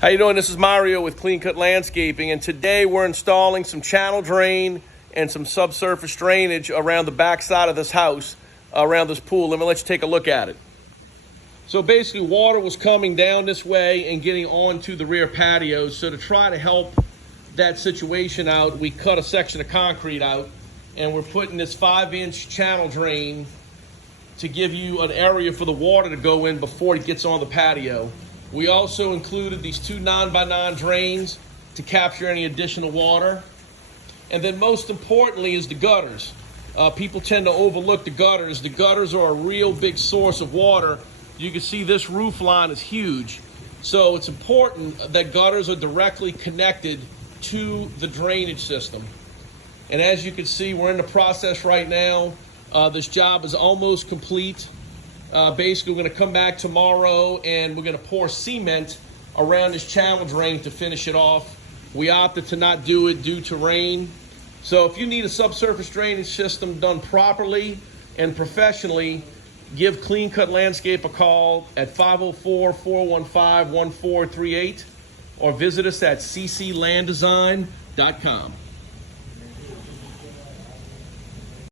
How you doing? This is Mario with Clean Cut Landscaping, and today we're installing some channel drain and some subsurface drainage around the back side of this house, around this pool. Let me let you take a look at it. So basically, water was coming down this way and getting onto the rear patio. So to try to help that situation out, we cut a section of concrete out, and we're putting this 5-inch channel drain to give you an area for the water to go in before it gets on the patio. We also included these 2 9x9 drains to capture any additional water. And then most importantly is the gutters. People tend to overlook the gutters. The gutters are a real big source of water. You can see this roof line is huge. So it's important that gutters are directly connected to the drainage system. And as you can see, we're in the process right now. This job is almost complete. Basically, we're going to come back tomorrow and we're going to pour cement around this channel drain to finish it off. We opted to not do it due to rain. So if you need a subsurface drainage system done properly and professionally, give Clean Cut Landscape a call at 504-415-1438 or visit us at cclanddesign.com.